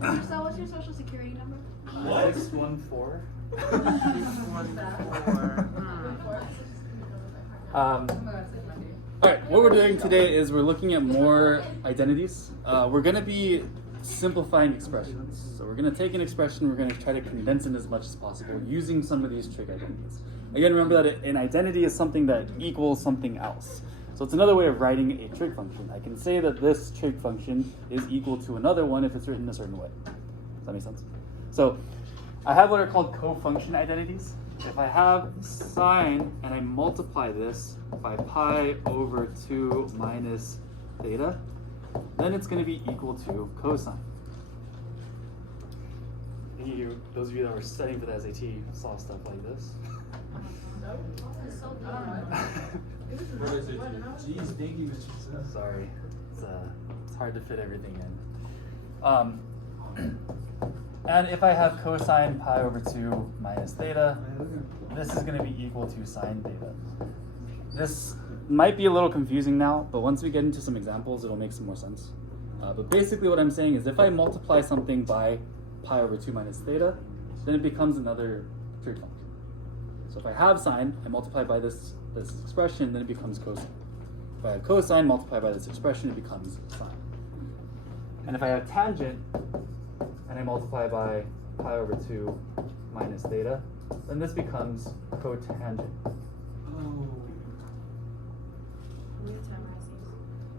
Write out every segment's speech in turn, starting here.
So what's your social security number? What? 614. 614. Alright, what we're doing today is we're looking at more identities. We're going to be simplifying expressions. So we're going to take an expression, we're going to try to condense it as much as possible using some of these trig identities. Again, remember that an identity is something that equals something else. So it's another way of writing a trig function. I can say that this trig function is equal to another one if it's written a certain way. Does that make sense? So I have what are called co-function identities. If I have sine and I multiply this by pi over 2 minus theta, then it's going to be equal to cosine. Those of you that were studying for the SAT saw stuff like this. What is it? Jeez, thank you, Mr. Seth. Sorry, it's hard to fit everything in. And if I have cosine pi over 2 minus theta, this is going to be equal to sine theta. This might be a little confusing now, but once we get into some examples, it'll make some more sense. But basically what I'm saying is if I multiply something by pi over 2 minus theta, then it becomes another trig function. So if I have sine, I multiply by this expression, then it becomes cosine. If I have cosine, multiply by this expression, it becomes sine. And if I have tangent, and I multiply by pi over 2 minus theta, then this becomes cotangent. Oh.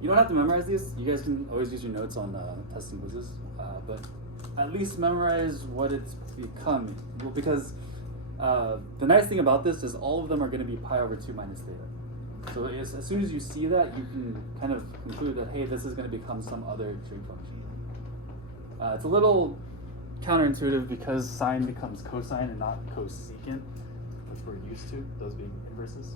You don't have to memorize these. You guys can always use your notes on tests and quizzes, but at least memorize what it's becoming. Well, because the nice thing about this is all of them are going to be pi over 2 minus theta. So as soon as you see that, you can kind of conclude that, hey, this is going to become some other trig function. It's a little counterintuitive because sine becomes cosine and not cosecant, which we're used to, those being inverses.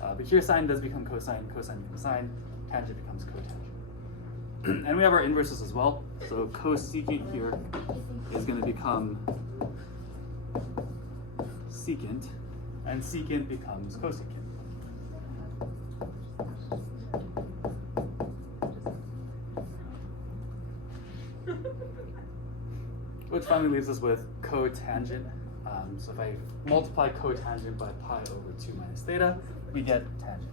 But here sine does become cosine, cosine becomes sine, tangent becomes cotangent. And we have our inverses as well. So cosecant here is going to become secant, and secant becomes cosecant. Which finally leaves us with cotangent. So if I multiply cotangent by pi over 2 minus theta, we get tangent.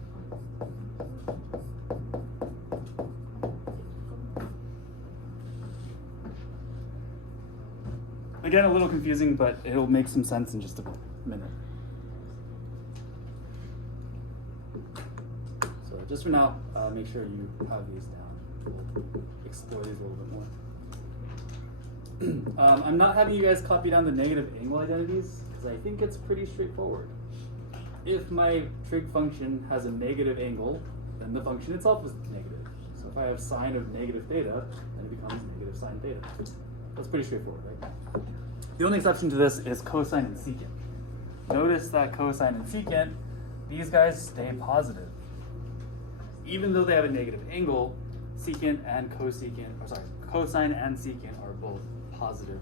Again, a little confusing, but it'll make some sense in just a minute. So just for now, make sure you have these down. We'll explore these a little bit more. I'm not having you guys copy down the negative angle identities because I think it's pretty straightforward. If my trig function has a negative angle, then the function itself is negative. So if I have sine of negative theta, then it becomes negative sine theta. That's pretty straightforward, right? The only exception to this is cosine and secant. Notice that cosine and secant, these guys stay positive. Even though they have a negative angle, secant and cosine and secant are both positive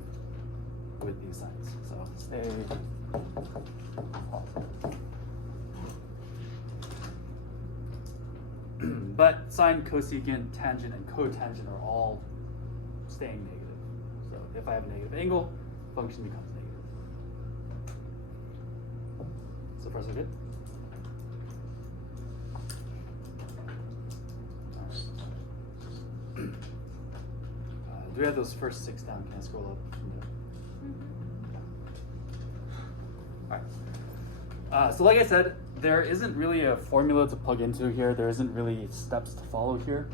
with these signs. So stay positive. But sine, cosecant, tangent, and cotangent are all staying negative. So if I have a negative angle, function becomes negative. So far so good? Do we have those first 6 down? Can I scroll up? Alright. So like I said, there isn't really a formula to plug into here. There isn't really steps to follow here.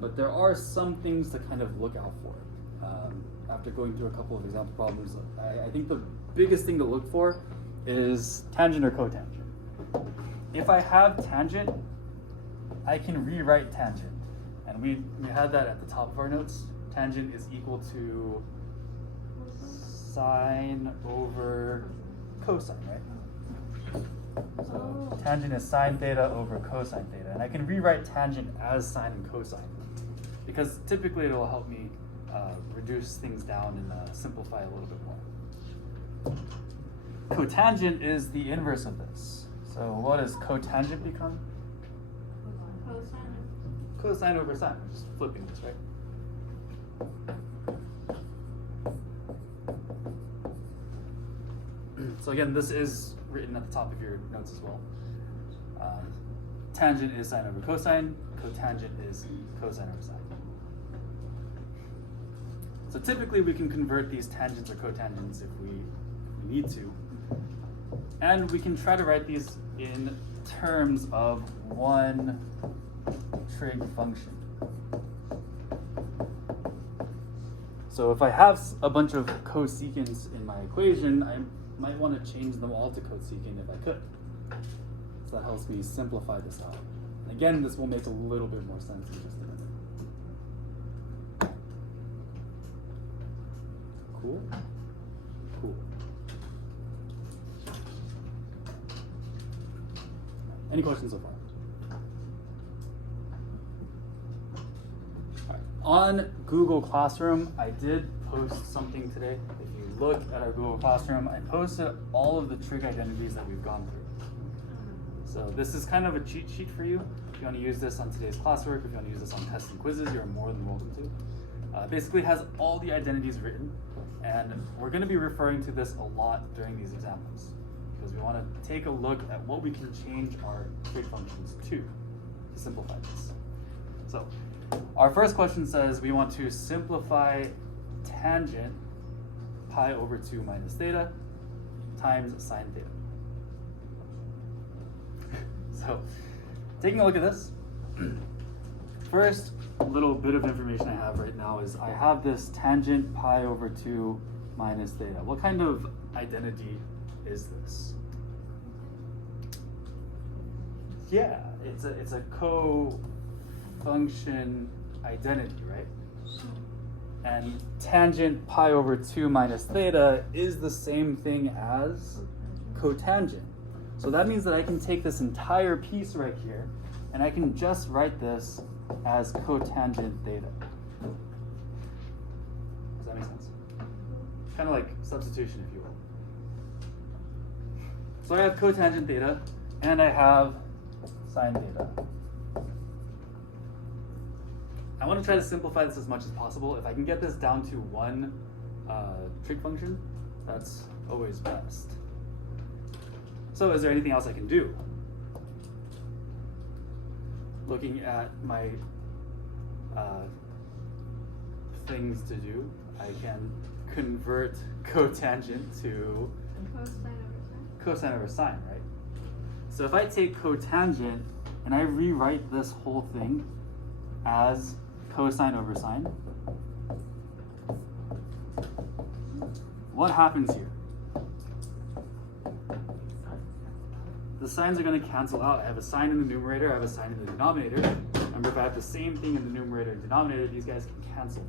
But there are some things to kind of look out for. After going through a couple of example problems, I think the biggest thing to look for is tangent or cotangent. If I have tangent, I can rewrite tangent. And we had that at the top of our notes. Tangent is equal to sine over cosine, right? So tangent is sine theta over cosine theta. And I can rewrite tangent as sine and cosine because typically it will help me reduce things down and simplify a little bit more. Cotangent is the inverse of this. So what does cotangent become? Cosine over sine. We're just flipping this, right? So again, this is written at the top of your notes as well. Tangent is sine over cosine. Cotangent is cosine over sine. So typically we can convert these tangents or cotangents if we need to. And we can try to write these in terms of one trig function. So if I have a bunch of cosecants in my equation, I might want to change them all to cosecant if I could. So that helps me simplify this out. And again, this will make a little bit more sense in just a minute. Cool? Cool. Any questions so far? All right. On Google Classroom, I did post something today. If you look at our Google Classroom, I posted all of the trig identities that we've gone through. So this is kind of a cheat sheet for you. If you want to use this on today's classwork, if you want to use this on tests and quizzes, you're more than welcome to. Basically has all the identities written, and we're going to be referring to this a lot during these examples because we want to take a look at what we can change our trig functions to simplify this. So our first question says we want to simplify tangent pi over 2 minus theta times sine theta. So taking a look at this, first little bit of information I have right now is I have this tangent pi over 2 minus theta. What kind of identity is this? Yeah, it's a co-function identity, right? And tangent pi over 2 minus theta is the same thing as cotangent. So that means that I can take this entire piece right here and I can just write this as cotangent theta. Does that make sense? Kind of like substitution, if you will. So I have cotangent theta and I have sine theta. I want to try to simplify this as much as possible. If I can get this down to one trig function, that's always best. So is there anything else I can do? Looking at my things to do, I can convert cotangent to cosine over sine, right? So if I take cotangent and I rewrite this whole thing as cosine over sine, what happens here? The signs are going to cancel out. I have a sign in the numerator, I have a sign in the denominator. Remember, if I have the same thing in the numerator and denominator, these guys can cancel.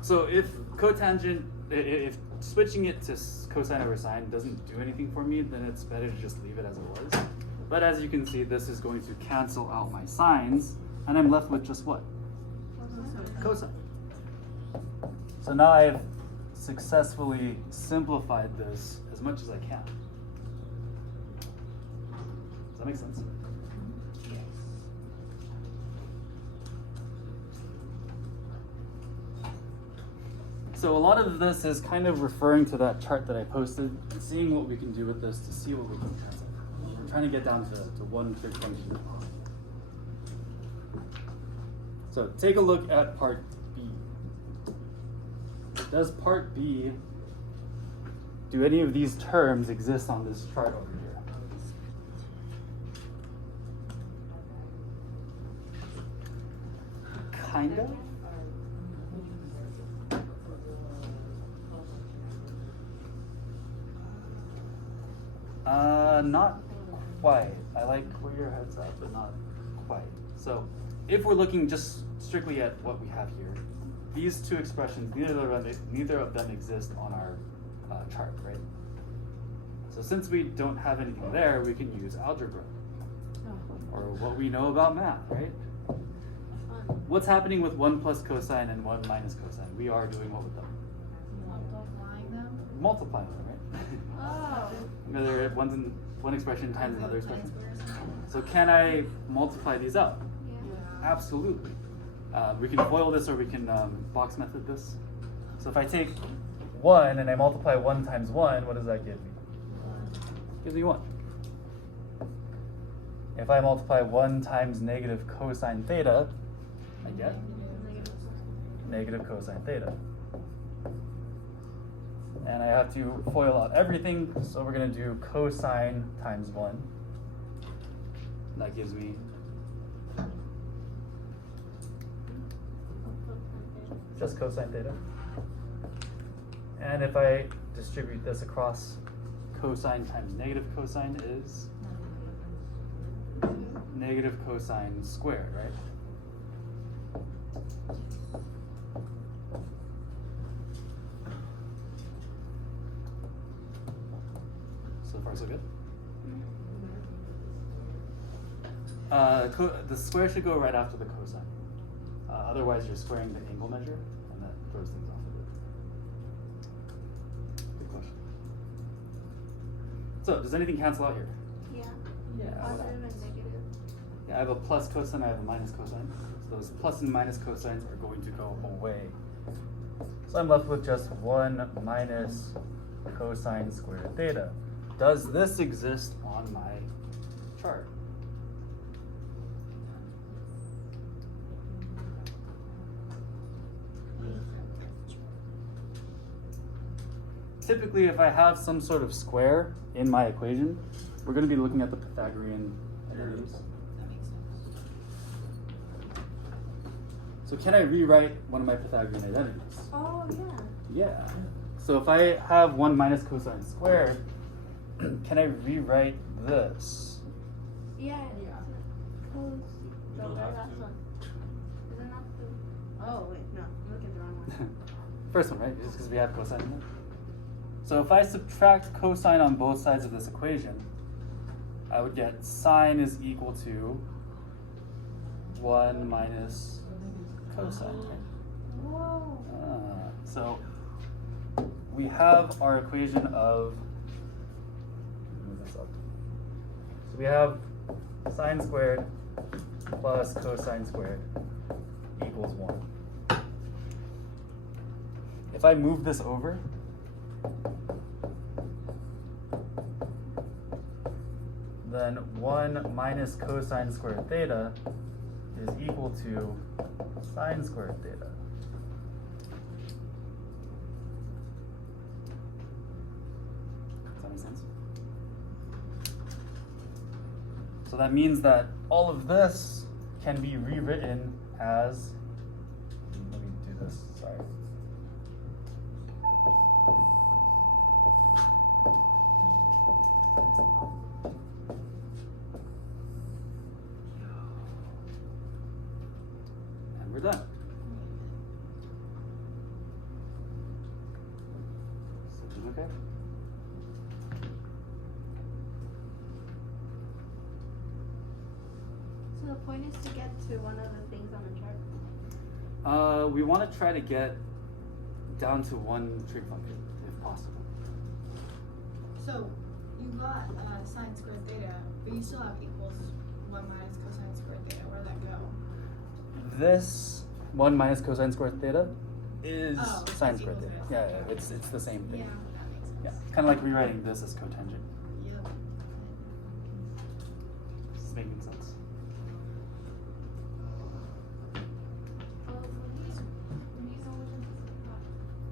So if cotangent, if switching it to cosine over sine doesn't do anything for me, then it's better to just leave it as it was. But as you can see, this is going to cancel out my signs, and I'm left with just what? Cosine. So now I've successfully simplified this as much as I can. Does that make sense? So a lot of this is kind of referring to that chart that I posted, and seeing what we can do with this to see what we can cancel. We're trying to get down to one trig function. So take a look at part B. Does part B, do any of these terms exist on this chart over here? Kind of. Not quite. I like where your head's at, but not quite. So if we're looking just strictly at what we have here, these two expressions, neither of them exist on our chart, right? So since we don't have anything there, we can use algebra, or what we know about math, right? What's happening with 1 plus cosine and 1 minus cosine? We are doing what with them? Multiplying them? Multiplying them, right? Oh. Whether one expression times another expression. So can I multiply these out? Yeah. Absolutely. We can FOIL this or we can box method this. So if I take 1 and I multiply 1 times 1, what does that give me? Gives me 1. If I multiply 1 times negative cosine theta, I get negative cosine theta. And I have to FOIL out everything, so we're going to do cosine times 1. That gives me just cosine theta. And if I distribute this across, cosine times negative cosine is negative cosine squared, right? So far, so good. The square should go right after the cosine. Otherwise, you're squaring the angle measure, and that throws things off a bit. Good question. So, does anything cancel out here? Yeah. Yeah. Positive and negative. Yeah, I have a plus cosine, I have a minus cosine. So those plus and minus cosines are going to go away. So I'm left with just 1 minus cosine squared theta. Does this exist on my chart? Typically, if I have some sort of square in my equation, we're going to be looking at the Pythagorean identities. That makes sense. So can I rewrite one of my Pythagorean identities? Oh, yeah. Yeah. So if I have 1 minus cosine squared, can I rewrite this? Yeah. Yeah. Cos. You don't have to. Is it not the... Oh, wait, no. I'm looking at the wrong one. First one, right? Just because we have cosine in there. So if I subtract cosine on both sides of this equation, I would get sine is equal to 1 minus cosine, right? Whoa. So we have our equation of, move this up. So we have sine squared plus cosine squared equals 1. If I move this over, then 1 minus cosine squared theta is equal to sine squared theta. Does that make sense? So that means that all of this can be rewritten as, let me do this, sorry. And we're done. Everything okay? So the point is to get to one of the things on the chart? We want to try to get down to one trig function, if possible. So you got sine squared theta, but you still have equals 1 minus cosine squared theta. Where'd that go? This 1 minus cosine squared theta is Oh, sine it's squared equal theta. to Yeah, this. yeah, it's the same thing. Yeah, that makes sense. Yeah, kind of like rewriting this as cotangent. Yep. This is making sense.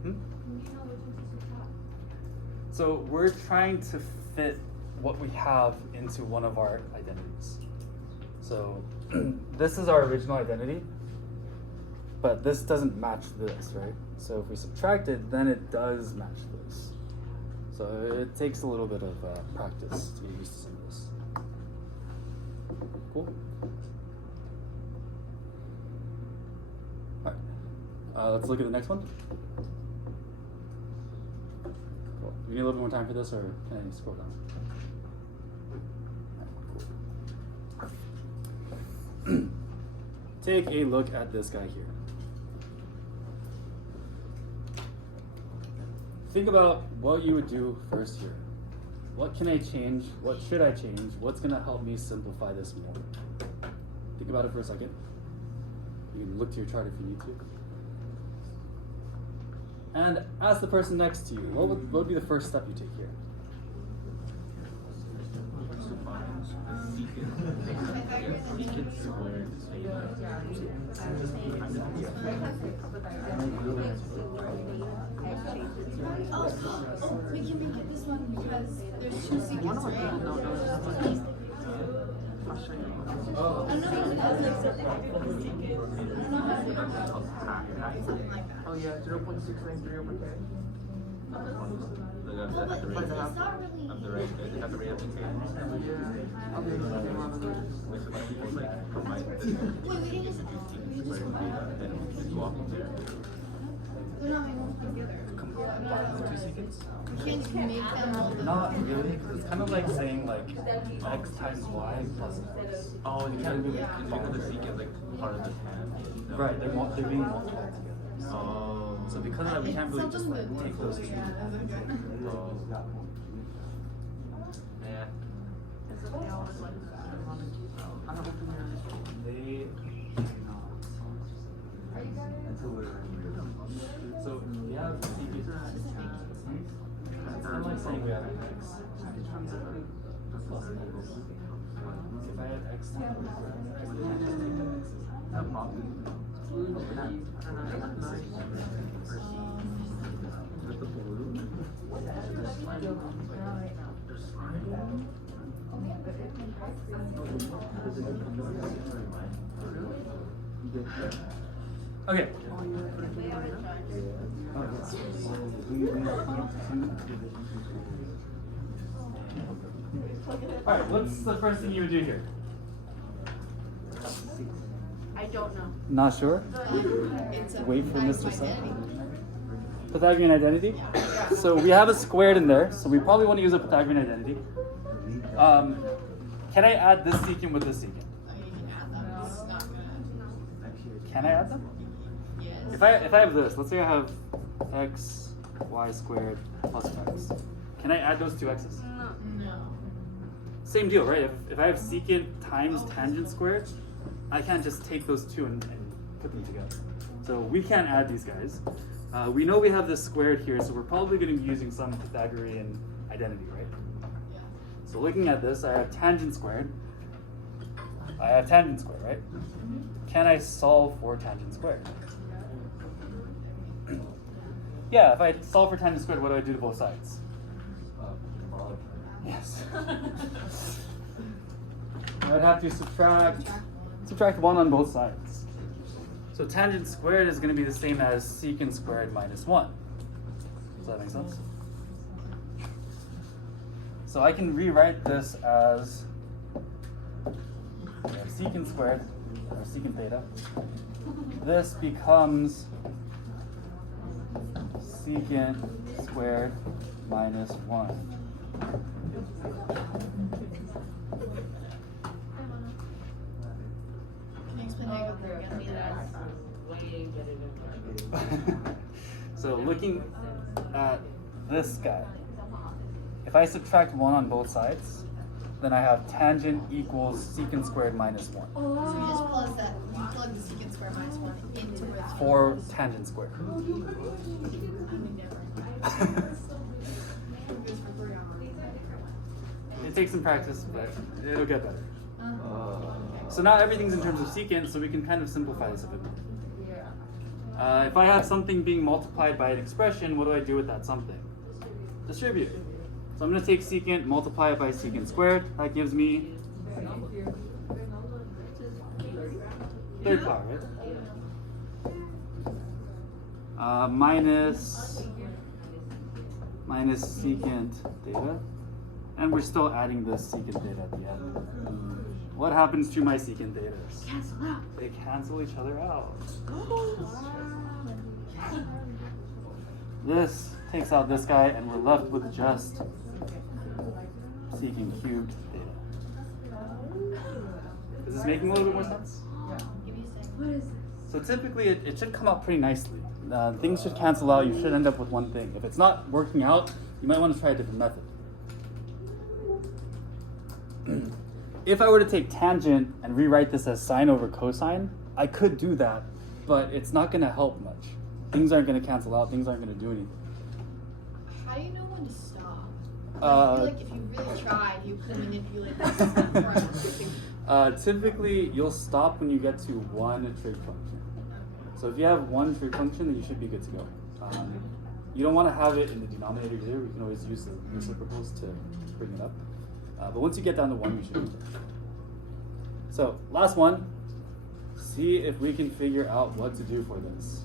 Hmm? So we're trying to fit what we have into one of our identities. So this is our original identity, but this doesn't match this, right? So if we subtract it, then it does match this. So it takes a little bit of practice to get used to some of this. Cool? All right, let's look at the next one. Cool. Do we need a little bit more time for this, or can I scroll down? All right, cool. Take a look at this guy here. Think about what you would do first here. What can I change? What should I change? What's going to help me simplify this more? Think about it for a second. You can look to your chart if you need to. And ask the person next to you, what would be the first step you take here? Oh, we can make it this one because there's two secrets, right? Oh. I don't know how to do it. Something like that. Oh yeah, 0.693 over 10. Well, but it's not really. Yeah. Okay, something wrong with it. Wait, we can just combine them. They're not making together. We can't just make them all. Not really, because it's kind of like saying like x times y plus x. Oh, you can't really involve the secant like part of the hand. No. Right, they're being multiplied together. Oh. So because of that, we can't really just like Something take those two. Oh. Yeah. They so we have secant. It's kind of like saying we have an x plus x. If I had x times okay. Alright, what's the first thing you would do here? I don't know. Not sure? It's a Wait for nice Mr. Sun. identity. Pythagorean identity? So we have a squared in there, so we probably want to use a Pythagorean identity. Can I add this secant with this secant? I mean, you can add them. It's not gonna. Can I add them? Yes. If I have this, let's say I have x, y squared plus x. Can I add those two x's? No. Same deal, right? If I have secant times tangent squared, I can't just take those two and put them together. So we can't add these guys. We know we have this squared here, so we're probably going to be using some Pythagorean identity, right? Yeah. So looking at this, I have tangent squared. I have tangent squared, right? Can I solve for tangent squared? Yeah, if I solve for tangent squared, what do I do to both sides? Yes. I would have to subtract 1 on both sides. So tangent squared is going to be the same as secant squared minus 1. Does that make sense? So I can rewrite this as secant squared, or secant theta. This becomes secant squared minus 1. Can you explain how you got there again? So looking at this guy, if I subtract 1 on both sides, then I have tangent equals secant squared minus 1 So you just plug that. You plug the secant square minus 1 into it. for tangent squared. I mean, never. It takes some practice, but it'll get better. So now everything's in terms of secant, so we can kind of simplify this a bit more. If I have something being multiplied by an expression, what do I do with that something? Distribute. So I'm going to take secant, multiply it by secant squared. That gives me third power, right? Minus secant theta. And we're still adding this secant theta at the end. What happens to my secant thetas? Cancel out. They cancel each other out. This takes out this guy, and we're left with just secant cubed theta. Is this making a little bit more sense? What is this? So typically, it should come out pretty nicely. Things should cancel out. You should end up with one thing. If it's not working out, you might want to try a different method. If I were to take tangent and rewrite this as sine over cosine, I could do that, but it's not going to help much. things aren't going to cancel out. Things aren't going to do anything. How do you know when to stop? I Uh, feel like if you really tried, you could manipulate this. Typically, you'll stop when you get to one trig function. So if you have one trig function, then you should be good to go. You don't want to have it in the denominator here. We can always use the reciprocals to bring it up. But once you get down to one, you should be good. So last one. See if we can figure out what to do for this.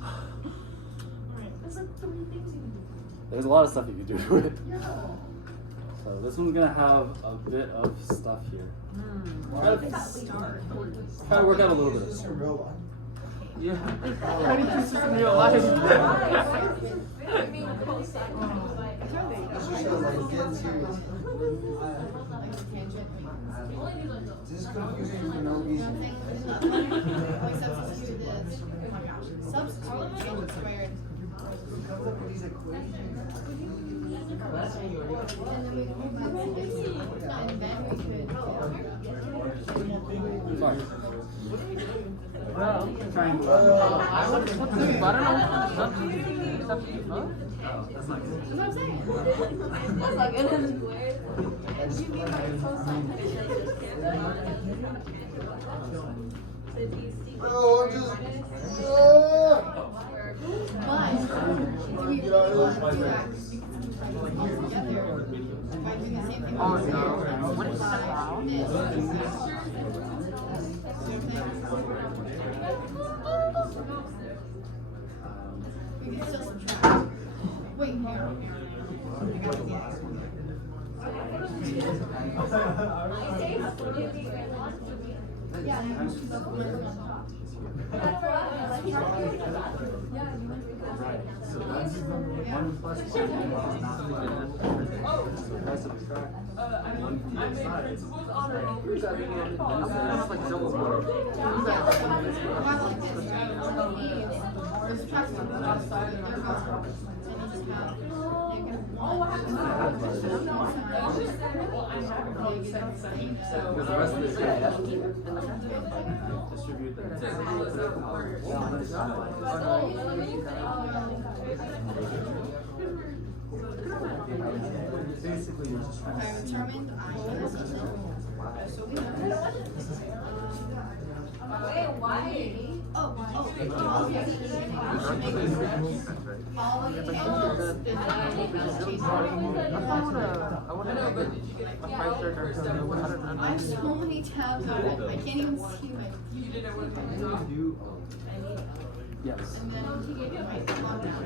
There's like 3 things you can do. There's a lot of stuff you can do with it. So this one's gonna have a bit of stuff here. Try to work out a little bit. Is this in real life? Yeah. How do you do this in real life? This is so like dead serious. This is confusing for no reason. Substitute tangent squared. Comes up with these equations. And then we could combine this, and then we could. Well, Triangle. I want to put this, but I don't know what the substitute, huh? That's not good. That's what I'm saying. That's not good. Bro, I'm just. But do we really want to do that? Because we can sometimes put together by doing the same thing. Oh, no. What is that? We can still subtract. Wait, here. I got it. Yeah. Right. So that's 1 plus 1 is not so if I subtract 1 from both sides. That's like double one. Because the rest of this distribute the basically you're just trying to see. Wait, why? Oh, yeah. All of the tangents is I want to make a 5-star dark I don't I have so many tabs on it. I can't even see my. Yes. And then he gave me my lockdown.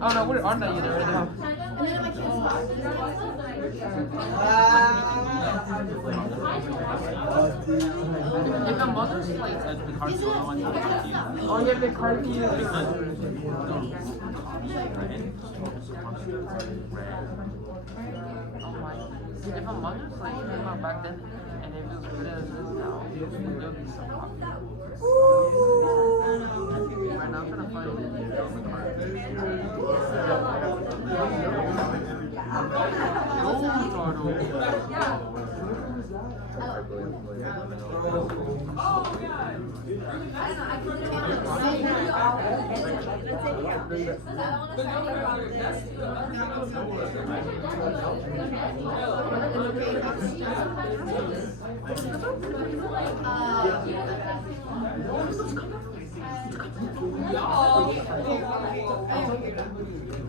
Oh no, we're on that either right now. And then my kids lost. If the mother's like a hard to oh yeah, the card key is if a mother's like came out back then and if it was good as this now, it would be so popular. Right now I'm trying to find it.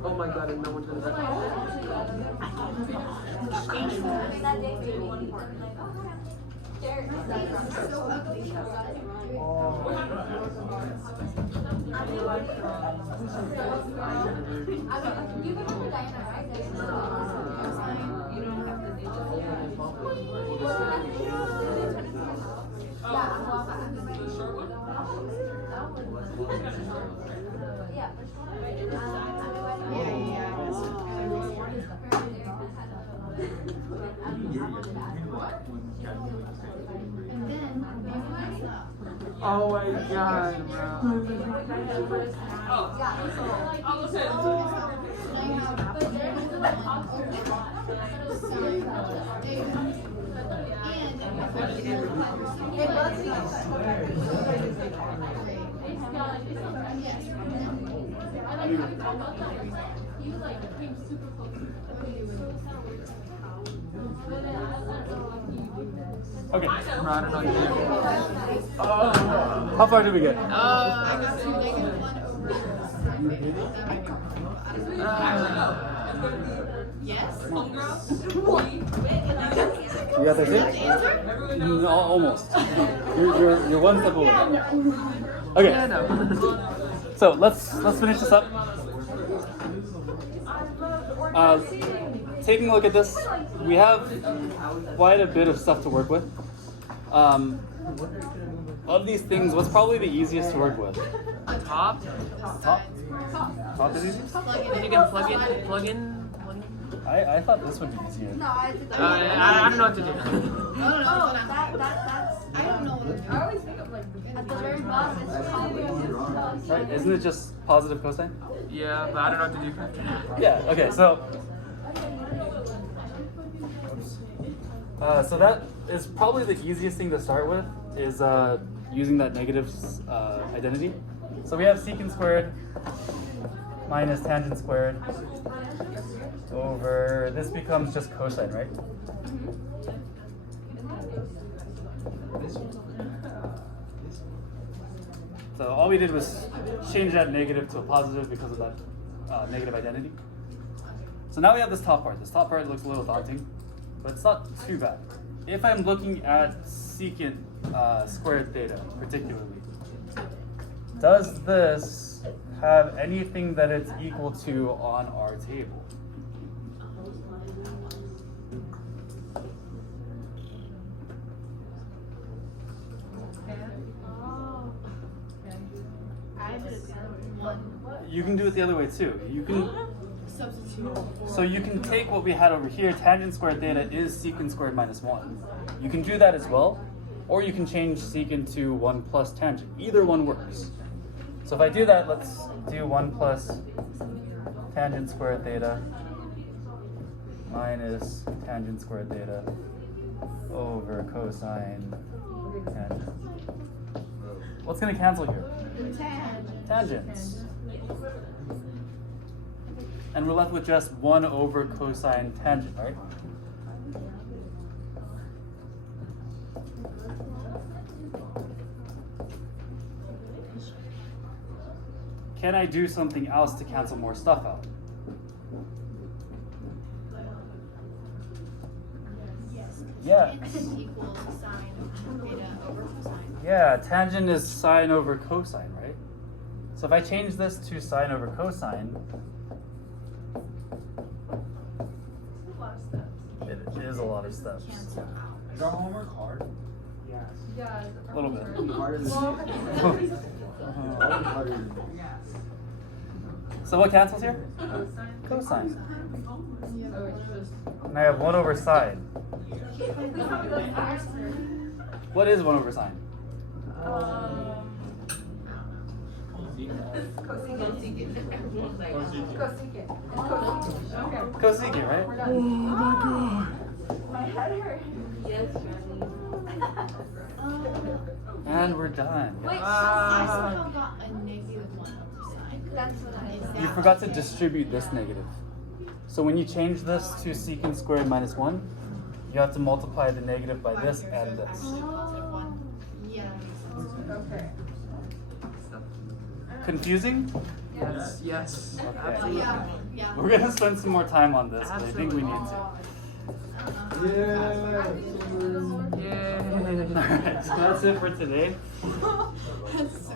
Oh my god, and no one does that. So ugly. Oh my god, bro. Okay. No, I don't know. How far did we get? I got to -1 over yes. You got that too? No, almost. You're one step away. Okay. Yeah, no. So let's finish this up. Taking a look at this, we have quite a bit of stuff to work with. Of these things, what's probably the easiest to work with? Top. Top is easy? Then you can plug in. I thought this would be easier. No, I don't know what to do. that's. I don't know what to do. At the very bottom, it's called. Right? Isn't it just positive cosine? Yeah, but I don't know what to do. Yeah, okay, so that is probably the easiest thing to start with, is using that negative identity. So we have secant squared minus tangent squared over, this becomes just cosine, right? So all we did was change that negative to a positive because of that negative identity. So now we have this top part. This top part looks a little daunting, but it's not too bad. If I'm looking at secant squared theta particularly, does this have anything that it's equal to on our table? You can do it the other way too. You can Substitute. So you can take what we had over here, tangent squared theta is secant squared minus 1. You can do that as well, or you can change secant to 1 plus tangent. Either one works. So if I do that, let's do 1 plus tangent squared theta minus tangent squared theta over cosine tangent. What's going to cancel here? Tangents. And we're left with just 1 over cosine tangent, right? Can I do something else to cancel more stuff out? Yeah. Equals sine theta over cosine. Yeah, tangent is sine over cosine, right? So if I change this to sine over cosine, it is a lot of steps. Cancel out. Is our homework hard? Yes. A little bit. Harder than So what cancels here? Cosine. And I have 1 over sine. What is 1 over sine? Cosecant, right? Oh my god. My head hurt. Yes, And we're done. Wait, I somehow got a -1 over sine. That's what I Is said. You forgot to distribute this negative. So when you change this to secant squared minus 1, you have to multiply the negative by this and this. +1. Yeah. Okay. Confusing? Yes. Yes. Okay. Yeah. We're gonna spend some more time on this, but I think we need to. Yeah. Yay. Alright, so that's it for today. That's so